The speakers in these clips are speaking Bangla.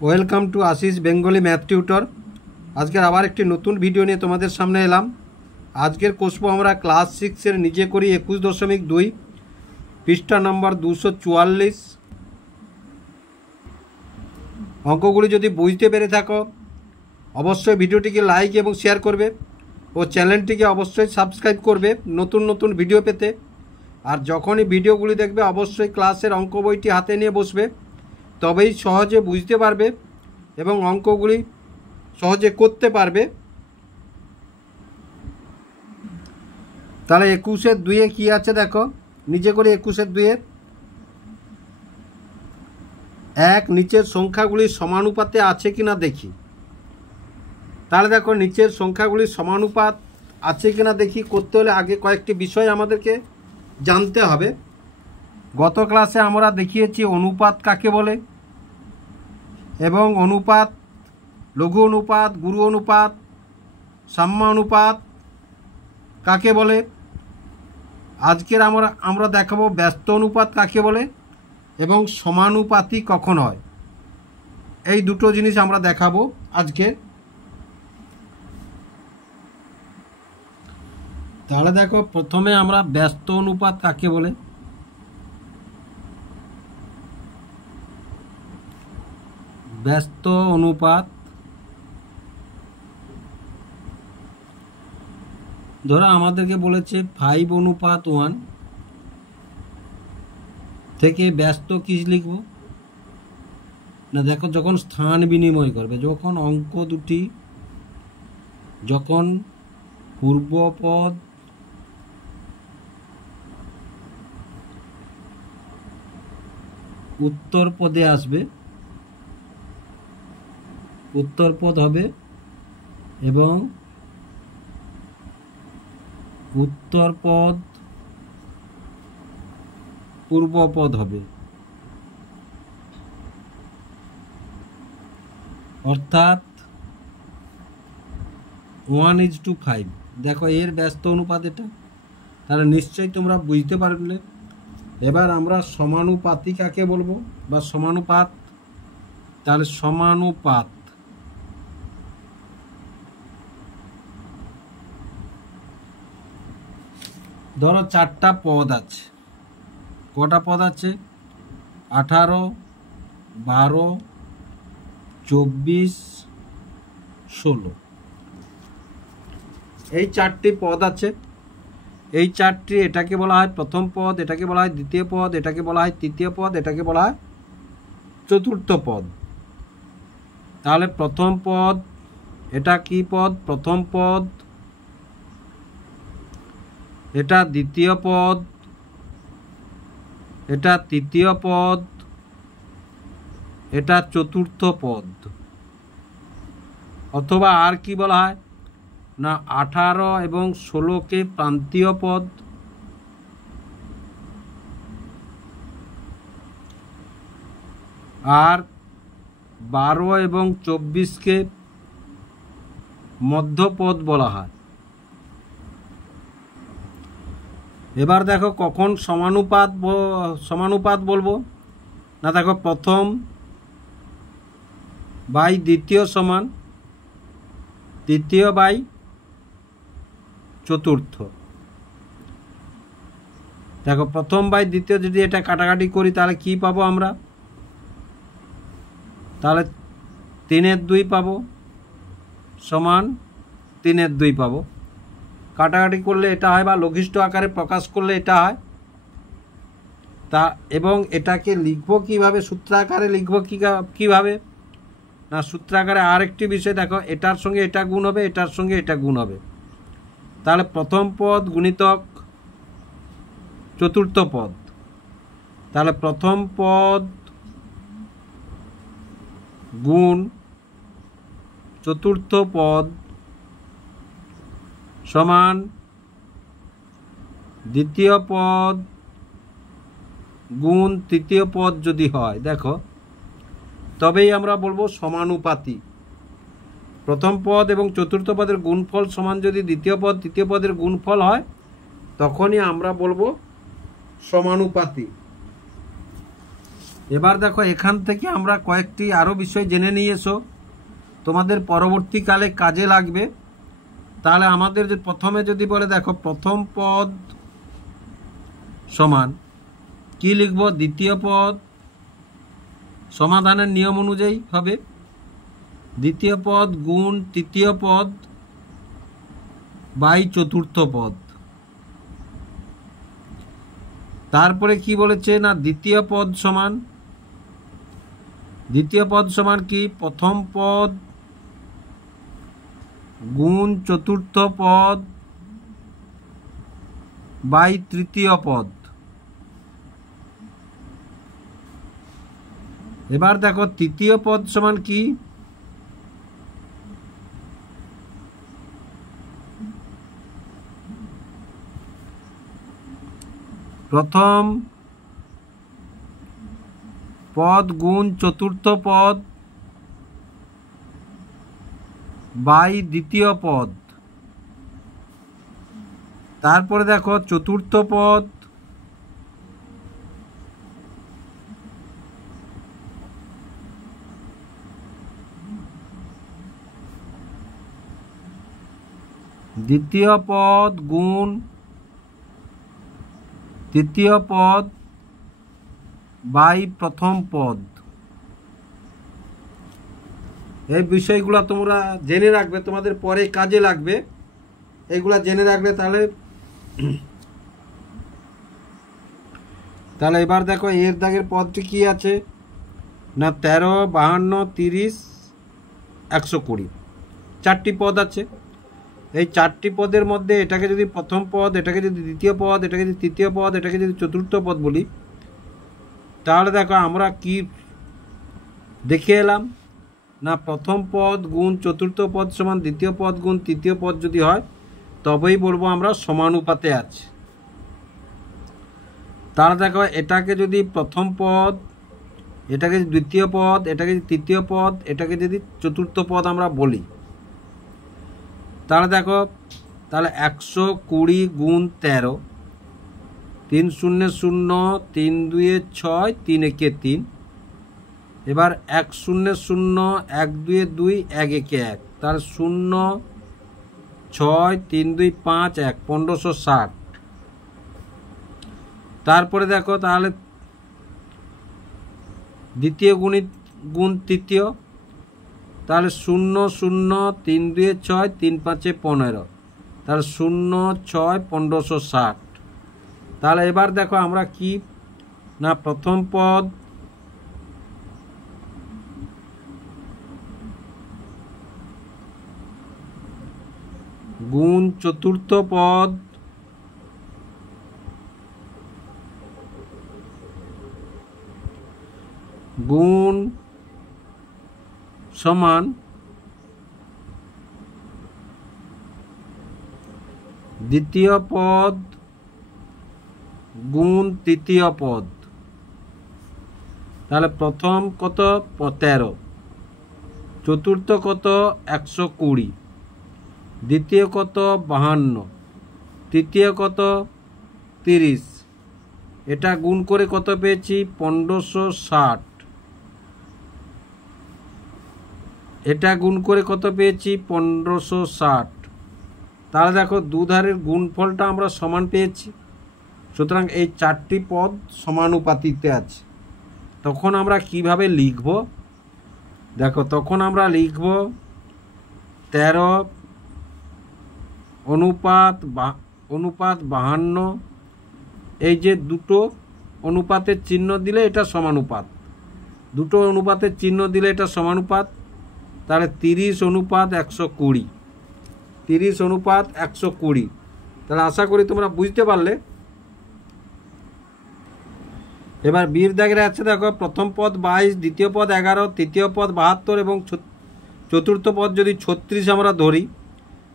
Welcome to Ashis Bengali math tutor. আজকের আবার একটি নতুন ভিডিও নিয়ে তোমাদের সামনে এলাম। আজকের কষবো আমরা ক্লাস 6-এর নিজে করি 21.2 পৃষ্ঠা নম্বর 244। অঙ্কগুলি যদি বুঝতে পেরে থাকো অবশ্যই ভিডিওটিকে লাইক এবং শেয়ার করবে ও চ্যানেলটিকে অবশ্যই সাবস্ক্রাইব করবে নতুন নতুন ভিডিও পেতে। আর যখনই ভিডিওগুলি দেখবে অবশ্যই ক্লাসের অঙ্ক বইটি হাতে নিয়ে বসবে, তবেই সহজে বুঝতে পারবে এবং অঙ্কগুলি সহজে করতে পারবে। তাহলে 21-2 কি আছে দেখো, নিজে করে 21-2 এক নিচের সংখ্যাগুলি সমানুপাতে আছে কিনা দেখি। তাহলে দেখো নিচের সংখ্যাগুলি সমানুপাত আছে কিনা দেখি করতে হলে আগে কয়েকটি বিষয় আমাদেরকে জানতে হবে। গত ক্লাসে আমরা দেখিয়েছি অনুপাত কাকে বলে এবং অনুপাত, লঘু অনুপাত, গুরু অনুপাত, সাম্য অনুপাত কাকে বলে। আজকের আমরা দেখাবো ব্যস্ত অনুপাত কাকে বলে এবং সমানুপাতি কখন হয়। এই দুটো জিনিস আমরা দেখাবো আজকে। তাহলে দেখো প্রথমে আমরা ব্যস্ত অনুপাত কাকে বলে। ব্যস্ত অনুপাত ধরো আমাদেরকে বলেছে 5:1 থেকে ব্যস্ত কি লিখব না, দেখো যখন স্থান বিনিময় করবে, যখন অঙ্ক দুটি যখন পূর্বপদ উত্তর পদে আসবে, উত্তর পদ হবে এবং উত্তর পদ পূর্ব পদ হবে, অর্থাৎ 1:5। দেখো এর ব্যস্ত অনুপাত এটা, তাহলে নিশ্চয়ই তোমরা বুঝতে পারলে। এবার আমরা সমানুপাতি কাকে বলবো বা সমানুপাত। তাহলে সমানুপাত ধরো 4টা পদ আছে। কটা পদ আছে? 18, 12, 24, 16। এই 4টি পদ আছে। এই 4টি, এটাকে বলা হয় প্রথম পদ, এটাকে বলা হয় দ্বিতীয় পদ, এটাকে বলা হয় তৃতীয় পদ, এটাকে বলা হয় চতুর্থ পদ। তাহলে প্রথম পদ, এটা কি পদ? প্রথম পদ। এটা দ্বিতীয় পদ, এটা তৃতীয় পদ, এটা চতুর্থ পদ। অথবা আর কি বলা হয় না, 18 এবং 16কে প্রান্তীয় পদ, আর 12 এবং 24কে মধ্যপদ বলা হয়। এবার দেখো কখন সমানুপাত বলবো না, দেখো প্রথম বাই দ্বিতীয় সমান তৃতীয় বাই চতুর্থ। দেখো প্রথম বাই দ্বিতীয় যদি এটা কাটাকাটি করি তাহলে কি পাবো আমরা? তাহলে 3/2 পাবো সমান 3/2 পাবো। কাটাকাটি করলে এটা হয় বা লঘিষ্ঠ আকারে প্রকাশ করলে এটা হয়। তা এবং এটাকে লিখবো কিভাবে? সূত্রাকারে লিখবো কিভাবে না, সূত্রাকারে আরেকটি বিষয় দেখো, এটার সঙ্গে এটা গুণ হবে, এটার সঙ্গে এটা গুণ হবে। তাহলে প্রথম পদ গুণিতক চতুর্থ পদ। তাহলে প্রথম পদ গুণ চতুর্থ পদ সমান দ্বিতীয় পদ গুণ তৃতীয় পদ যদি হয়, দেখো তবেই আমরা বলবো সমানুপাতি। প্রথম পদ এবং চতুর্থ পদের গুণফল সমান যদি দ্বিতীয় পদ তৃতীয় পদের গুণফল হয়, তখনই আমরা বলবো সমানুপাতি। এবার দেখো এখান থেকে আমরা কয়েকটি আরও বিষয় জেনে নিয়ে এসো, তোমাদের পরবর্তীকালে কাজে লাগবে। তাহলে আমাদের যে প্রথমে যদি বলে দেখো প্রথম পদ সমান কি লিখব, দ্বিতীয় পদ সমাধানের নিয়ম অনুযায়ী হবে দ্বিতীয় পদ গুণ তৃতীয় পদ বাই চতুর্থ পদ। তারপরে কি বলেছে না দ্বিতীয় পদ সমান কি প্রথম পদ গুণ চতুর্থ পদ বাই তৃতীয় পদ। এবার দেখো তৃতীয় পদ সমান কি প্রথম পদ গুণ চতুর্থ পদ বাই দ্বিতীয় পদ। তারপরে দেখো চতুর্থ পদ দ্বিতীয় পদ গুণ তৃতীয় পদ বাই প্রথম পদ। এই বিষয়গুলো তোমরা জেনে রাখবে, তোমাদের পরে কাজে লাগবে। এইগুলা জেনে রাখবে তাহলে এবার দেখো এর দাগের পদটি কি আছে না 13, 52, 30, 120 চারটি পদ আছে। এই চারটি পদের মধ্যে এটাকে যদি প্রথম পদ, এটাকে যদি দ্বিতীয় পদ, এটাকে যদি তৃতীয় পদ, এটাকে যদি চতুর্থ পদ বলি, তাহলে দেখো আমরা কি দেখে এলাম না প্রথম পদ গুণ চতুর্থ পদ সমান দ্বিতীয় পদ গুণ তৃতীয় পদ যদি হয় তবেই বলবো আমরা সমানুপাতে আছে। তাহলে দেখো এটাকে যদি প্রথম পদ, এটাকে যদি দ্বিতীয় পদ, এটাকে যদি তৃতীয় পদ, এটাকে যদি চতুর্থ পদ আমরা বলি, তাহলে দেখো তাহলে 120 গুণ 13, 3 0 0, 3 2 6, 3 1 3। এবার 1 0 0, 1 2 2, 1 1 1, তার 0 6 3 2 5 1, 1560। তারপরে দেখো তাহলে দ্বিতীয় গুণ তৃতীয়, তাহলে 0 0, 3 2 6, 3 5 15, তাহলে 0 6 1560। তাহলে এবার দেখো আমরা কি না প্রথম পদ গুণ চতুর্থ পদ গুণ সমান দ্বিতীয় পদ গুণ তৃতীয় পদ। তাহলে প্রথম কত 13, চতুর্থ কত 120, দ্বিতীয় কত 52, তৃতীয় কত 30। এটা গুণ করে কত পেয়েছি 1560। এটা গুণ করে কত পেয়েছি 1560। তাহলে দেখো দুধারের গুণফলটা আমরা সমান পেয়েছি। সুতরাং এই চারটি পদ সমানুপাতিতে আছে। তখন আমরা কিভাবে লিখব দেখো, তখন আমরা লিখব 13 অনুপাত 52। এই যে দুটো অনুপাতের চিহ্ন দিলে এটা সমানুপাত, দুটো অনুপাতের চিহ্ন দিলে এটা সমানুপাত। তাহলে 30 অনুপাত 120, 30 অনুপাত 120। তাহলে আশা করি তোমরা বুঝতে পারলে। এবার বীর দাগের আছে দেখো প্রথম পদ 22, দ্বিতীয় পদ 11, তৃতীয় পদ 72 এবং চতুর্থ পদ যদি 36 আমরা ধরি,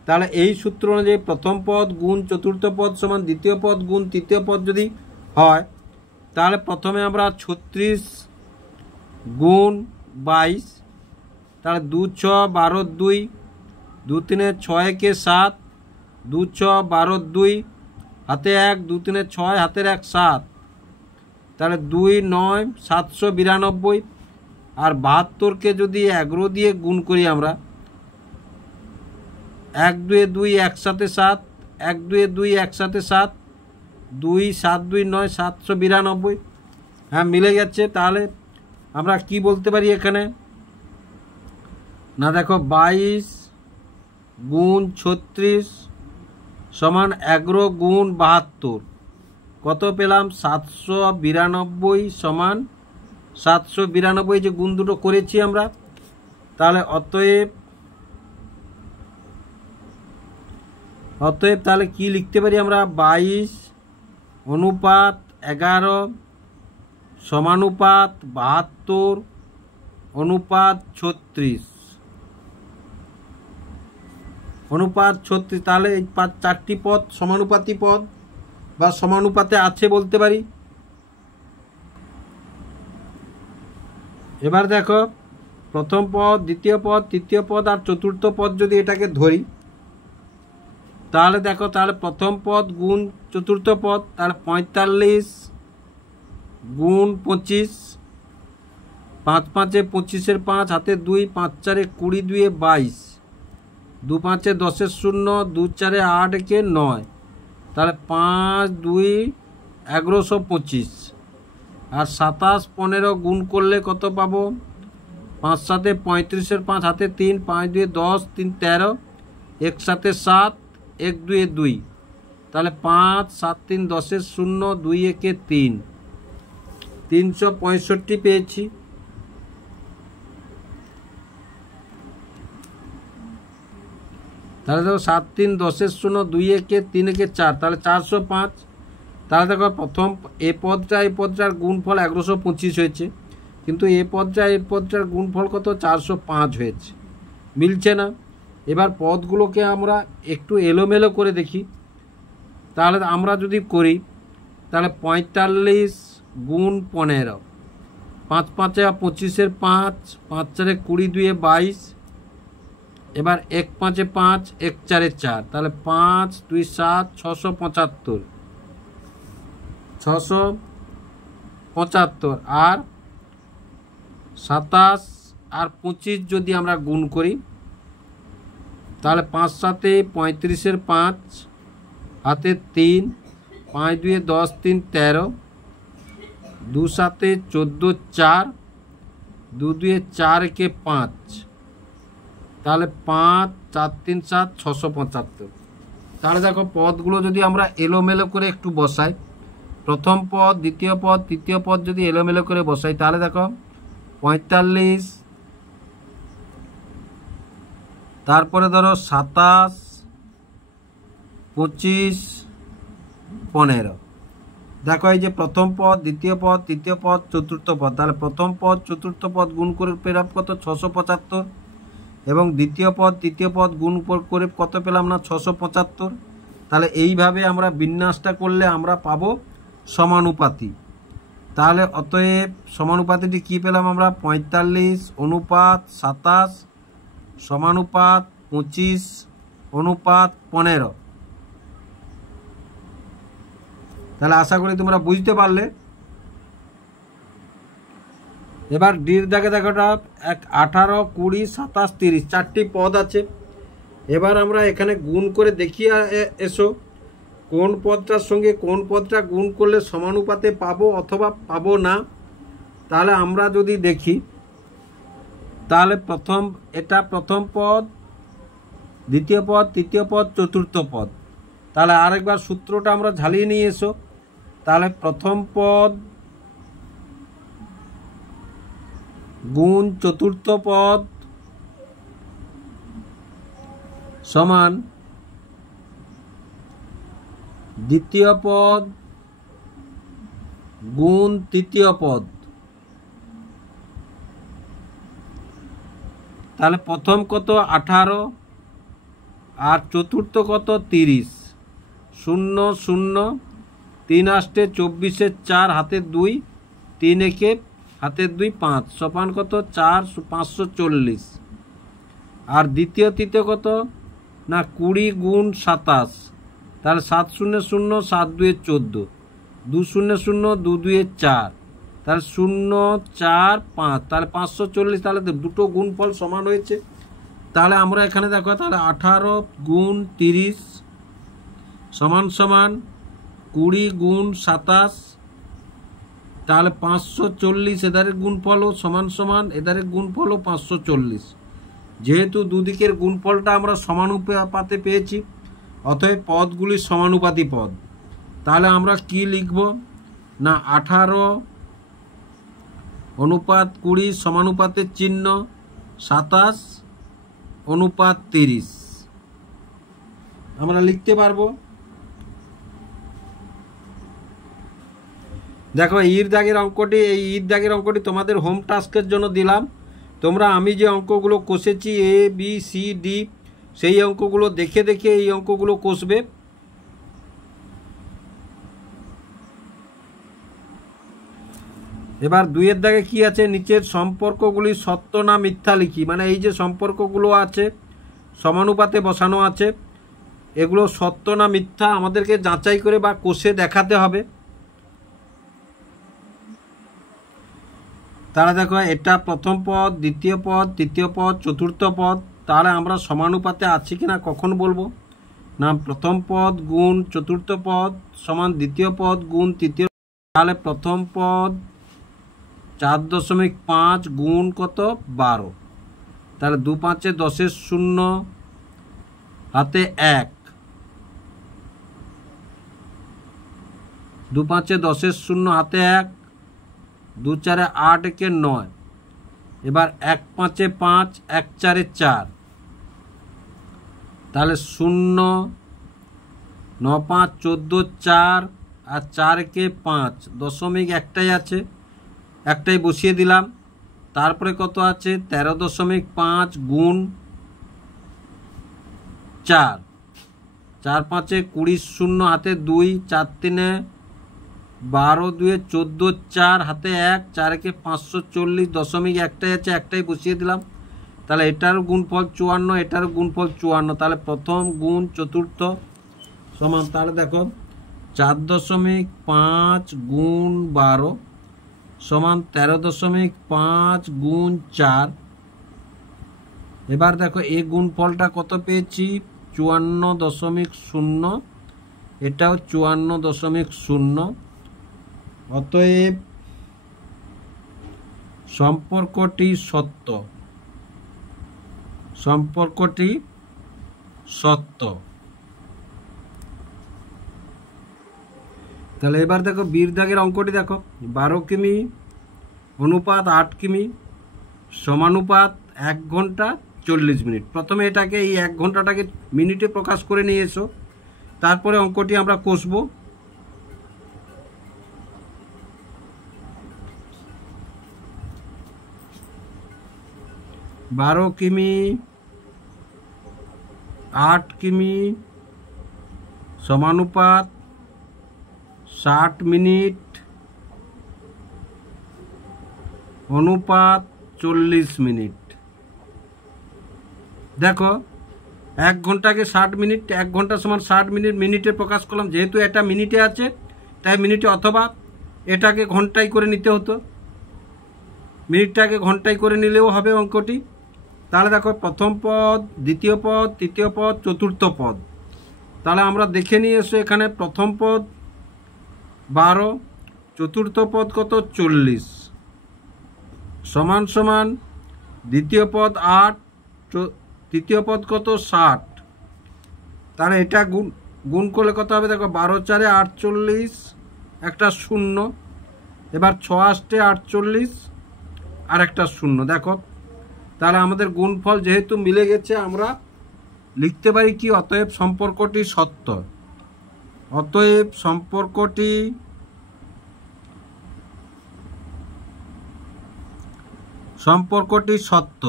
তাহলে এই সূত্র অনুযায়ী প্রথম পদ গুণ চতুর্থ পদ সমান দ্বিতীয় পদ গুণ তৃতীয় পদ যদি হয়, তাহলে প্রথমে আমরা 36 গুণ 22, তাহলে 2 6 12 2, 2 3 6 কে 7, 2 6 12 2, হাতে 1, 2 3 6, হাতের 1 7। তাহলে 2 9 792। আর 72কে যদি 11 দিয়ে গুণ করি আমরা, 1 2 2 একসাথে 7, 1 2 2 একসাথে 7, 2 7 2 9 792। হ্যাঁ, মিলে যাচ্ছে। তাহলে আমরা কি বলতে পারি এখানে না, দেখো 22 গুণ 36 সমান 11 গুণ 72 কত পেলাম? 792 সমান 792, যে গুণ দুটো করেছি আমরা। তাহলে অতএব তাহলে কি লিখতে পারি আমরা? 22 অনুপাত 11 সমানুপাত 72 অনুপাত 36 অনুপাত 36। তাহলে এই 4টি পদ সমানুপাতি পদ বা সমানুপাতে আছে বলতে পারি। এবার দেখো, প্রথম পদ, দ্বিতীয় পদ, তৃতীয় পদ আর চতুর্থ পদ যদি এটাকে ধরি, তাহলে দেখো, তাহলে প্রথম পদ গুণ চতুর্থ পদ, তাহলে 45 গুণ 25, 5 5 25 5 হাতে 2, 5 4 20 2 22, 2 5 10 0, 2 4 8 9, তাহলে 5 2 1125। আর 27 15 গুণ করলে কত পাবো? 5 7 35 5 হাতে 3, 5 2 10, 3 13, 1 7 7, 1 2 2, তাহলে 5 7 3 10 0, 2 1 3, 365 পেয়েছি। তাহলে দেখো 7 3 10 0, 2 1 3 1 4, তাহলে 405। তাহলে দেখো, প্রথম এ পদটার গুণফল 1125 হয়েছে, কিন্তু এ পদটার গুণফল কত? 405 হয়েছে। মিলছে না। এবার পদগুলোকে আমরা একটু এলোমেলো করে দেখি। তাহলে আমরা যদি করি, তাহলে 45 গুণ 15, 5 5 25 5, 5 4 20 2 22, এবার 1 5 5, 1 4 4, তাহলে 5 2 7, 675, 675। আর 27 আর 25 যদি আমরা গুণ করি, তাহলে 5 7 35 5 হাতে 3, 5 2 10 3 13, 2 7 14 4, 2 2 4 5, তাহলে 5 4 3 7 675। তাহলে দেখো, পদগুলো যদি আমরা এলোমেলো করে একটু বসাই, প্রথম পদ, দ্বিতীয় পদ, তৃতীয় পদ যদি এলোমেলো করে বসাই, তাহলে দেখো 45, তারপরে ধরো 27, 25, 15। দেখো, এই যে প্রথম পদ, দ্বিতীয় পদ, তৃতীয় পদ, চতুর্থ পদ, তাহলে প্রথম পদ চতুর্থ পদ গুণ করে পেলাম কত? 675। এবং দ্বিতীয় পদ তৃতীয় পদ গুণ করে কত পেলাম না? 675। তাহলে এইভাবে আমরা বিন্যাসটা করলে আমরা পাবো সমানুপাতি। তাহলে অতএব সমানুপাতিটি কি পেলাম আমরা? 45 অনুপাত 27 সমানুপাত 25 অনুপাত 15। তাহলে আশা করি তোমরা বুঝতে পারলে। এবার ডির দাগে দেখোটা 18 20 27 30 4টি পদ আছে। এবার আমরা এখানে গুণ করে দেখিয়ে এসো কোন পদটার সঙ্গে কোন পদটা গুণ করলে সমানুপাতে পাবো অথবা পাবো না। তাহলে আমরা যদি দেখি, তাহলে এটা প্রথম পদ, দ্বিতীয় পদ, তৃতীয় পদ, চতুর্থ পদ। তাহলে আরেকবার সূত্রটা আমরা ঝালিয়ে নিয়ে এসো। তাহলে প্রথম পদ গুণ চতুর্থ পদ সমান দ্বিতীয় পদ গুণ তৃতীয় পদ। তাহলে প্রথম কত? 18 আর চতুর্থ কত? 30। 0 0 3 8 24 4 হাতে 2, 3 1 হাতে 2 5 সমান কত? 4 540। আর দ্বিতীয় তৃতীয় কত না? 20 গুণ 27। তাহলে 7 0 0 7 2 14, 2 শূন্য 0, 2 2 4, তাহলে 0 4 5, তাহলে 540, তাহলে দুটো গুণফল সমান হয়েছে। তাহলে আমরা এখানে দেখো, তাহলে 18 গুণ 30 সমান সমান 20 গুণ 27, তাহলে 540 এদারের গুণফলও সমান সমান এদারের গুণফলও 540। যেহেতু দুদিকের গুণফলটা আমরা সমানুপাতে পেয়েছি, অতএব পদগুলি সমানুপাতি পদ। তাহলে আমরা কি লিখব না, 18 অনুপাত 20 সমানুপাতের চিহ্ন 27 অনুপাত 30 আমরা লিখতে পারবো। দেখো ইর দাগের অঙ্কটি, এই ইর দাগের অঙ্কটি তোমাদের হোম টাস্কের জন্য দিলাম। তোমরা আমি যে অঙ্কগুলো কষেছি A B C D, সেই অঙ্কগুলো দেখে দেখে এই অঙ্কগুলো কষবে। এবার 2-এর দাগে কি আছে, নিচের সম্পর্কগুলি সত্য না মিথ্যা লিখি। মানে এই যে সম্পর্কগুলো আছে সমানুপাতে বসানো আছে, এগুলো সত্য না মিথ্যা আমাদেরকে যাচাই করে বা কষে দেখাতে হবে। তাহলে দেখো, এটা প্রথম পদ, দ্বিতীয় পদ, তৃতীয় পদ, চতুর্থ পদ। তাহলে আমরা সমানুপাতে আছি কিনা কখন বলবো না, প্রথম পদ গুণ চতুর্থ পদ সমান দ্বিতীয় পদ গুণ তৃতীয়। তাহলে প্রথম পদ 4.5 গুণ কত 12, তাহলে 2 5 10 0 হাতে 1, 2 5 10 0 হাতে 1, 2 4 8 1 9। এবার 1 5 5, 1 4 4, তাহলে 0 9 5 14 4 আর 4 কে 5, দশমিক একটাই আছে, একটাই বসিয়ে দিলাম। তারপরে কত আছে 13.5 গুণ 4, 4 5 20 0 হাতে 2, 4 3 12 2 14 4 হাতে 1, 4 কে 540, দশমিক একটাই আছে, একটাই বসিয়ে দিলাম। তাহলে এটার গুণফল 54, এটার গুণফল 54। তাহলে প্রথম গুণ চতুর্থ সমান, তাহলে দেখো 4.5 গুণ 12 সমান 13.5 গুণ 4। এবার দেখো এই গুণফলটা কত পেয়েছি 54.0, এটাও 54.0। অতএব সম্পর্কটি সত্য, সম্পর্কটি সত্য। তাহলে এবার দেখো বীর দাগের অঙ্কটি দেখো, 12 কিমি অনুপাত 8 কিমি সমানুপাত 1 ঘন্টা 40 মিনিট। প্রথমে এটাকে এই 1 ঘন্টাটাকে মিনিটে প্রকাশ করে নিয়ে এসো, তারপরে অঙ্কটি আমরা কষবো। বারো কিমি 8 কিমি সমানুপাত 60 মিনিট অনুপাত 40 মিনিট। দেখো 1 ঘন্টাকে 60 মিনিট, 1 ঘন্টা সমান 60 মিনিট, মিনিটে প্রকাশ করলাম। যেহেতু এটা মিনিটে আছে তাই মিনিটে, অথবা এটাকে ঘন্টায় করে নিতে হতো, মিনিটটাকে ঘন্টায় করে নিলেও হবে অঙ্কটি। তাহলে দেখো প্রথম পদ, দ্বিতীয় পদ, তৃতীয় পদ, চতুর্থ পদ। তাহলে আমরা দেখে নিয়ে এসো, এখানে প্রথম পদ 12, চতুর্থ পদ কত 40 সমান সমান দ্বিতীয় পদ 8, তৃতীয় পদ কত 60। তাহলে এটা গুণ করলে কত হবে দেখো, 12 4 48, একটা 0। এবার 6 8 48 আর একটা 0। দেখো তাহলে আমাদের গুণফল যেহেতু মিলে গেছে, আমরা লিখতে পারি কি, অতএব সম্পর্কটি সত্য। অতএব সম্পর্কটি সত্য।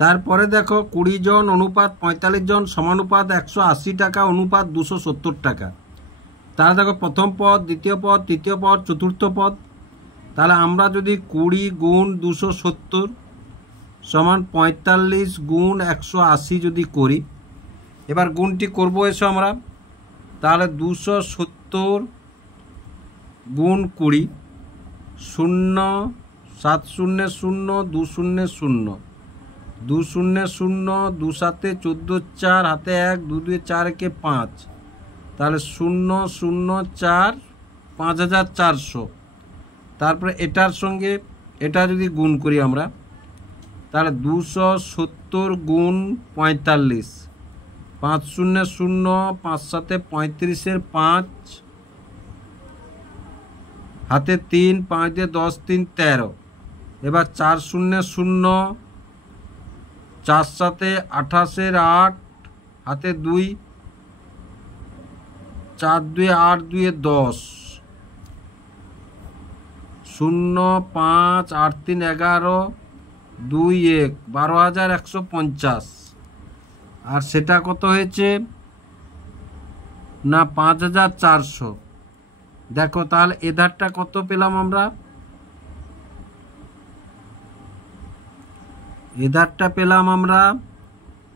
তারপরে দেখো 20 জন অনুপাত 45 জন সমানুপাত 180 টাকা অনুপাত 270 টাকা। তাহলে দেখো প্রথম পদ, দ্বিতীয় পদ, তৃতীয় পদ, চতুর্থ পদ। তাহলে আমরা যদি 20 গুণ 270 সমান 45 গুণ 180 যদি করি, এবার গুণটি করবো এসো আমরা। তাহলে 270 গুণ 20, 0 7 0 0 2 0 0 2 0 0 2 7 14 4 হাতে 1 2 2 4 কে 5, তাহলে 0 0 4 5400। তারপরে এটার সঙ্গে এটা যদি গুণ করি আমরা, তাহলে 270 গুণ 45, 5 0 0 5 7 35 5 হাতে 3 5 দিয়ে 10 3 13। এবার 4 0 0 4 7 28 8 হাতে 2 4 2 8 2 10 0 5 8 3 11 2 1 12,150। আর সেটা কত হয়েছে না 5,400। দেখো তাহলে এধারটা কত পেলাম আমরা, এধারটা পেলাম আমরা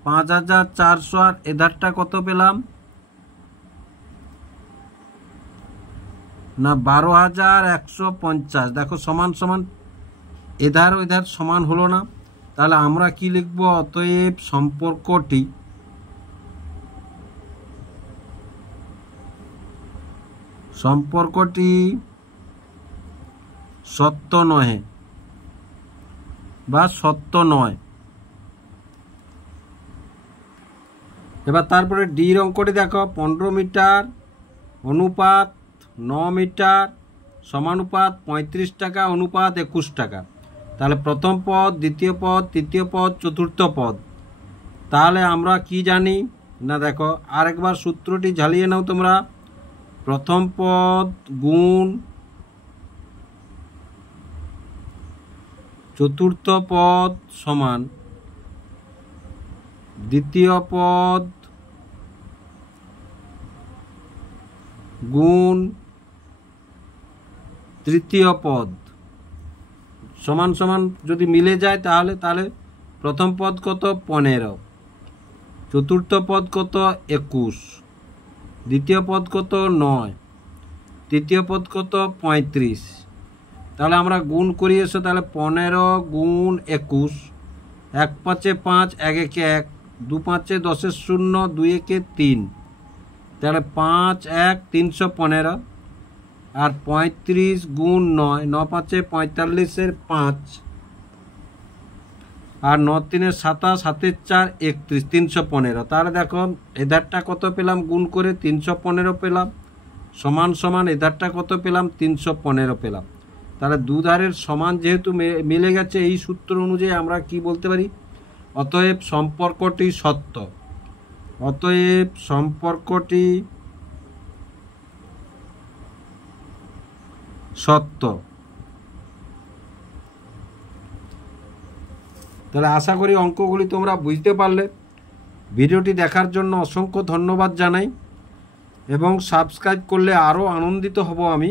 5,400 আর এধারটা কত পেলাম না 12,150। দেখো সমান সমান, এধার ও এধার সমান হলো না, তাহলে আমরা কি লিখব, অতএব সম্পর্কটি সত্য নহে বা সত্য নয়। এবার তারপরে ডির অঙ্কটি দেখো, 15 মিটার অনুপাত 9 মিটার সমানুপাত 35 টাকা অনুপাত 21 টাকা। তাহলে প্রথম পদ, দ্বিতীয় পদ, তৃতীয় পদ, চতুর্থ পদ। তাহলে আমরা কি জানি না, দেখো আরেকবার সূত্রটি ঝালিয়ে নাও তোমরা। প্রথম পদ গুণ চতুর্থ পদ সমান দ্বিতীয় পদ গুণ তৃতীয় পদ সমান সমান যদি মিলে যায় তাহলে প্রথম পদ কত 15, চতুর্থ পদ কত 21, দ্বিতীয় পদ কত 9, তৃতীয় পদ কত 35। তাহলে আমরা গুণ করি এসো, তাহলে 15 গুণ 21, 1 5 5 1 1 1, 2 5 10 0, 2 1 3, তাহলে 5 1 315। আর 35 গুণ 9, 9 5 45 5, আর 9 3 27, 7 4 31, 315। তাহলে দেখো এধারটা কত পেলাম গুণ করে 315 পেলাম, সমান সমান এধারটা কত পেলাম 315 পেলাম। তাহলে দুধারের সমান যেহেতু মিলে গেছে, এই সূত্র অনুযায়ী আমরা কি বলতে পারি, অতএব সম্পর্কটি সত্য। অতএব সম্পর্কটি সত্য। তাহলে আশা করি অঙ্কগুলি তোমরা বুঝতে পারলে। ভিডিওটি দেখার জন্য অসংখ্য ধন্যবাদ জানাই, এবং সাবস্ক্রাইব করলে আরও আনন্দিত হব আমি।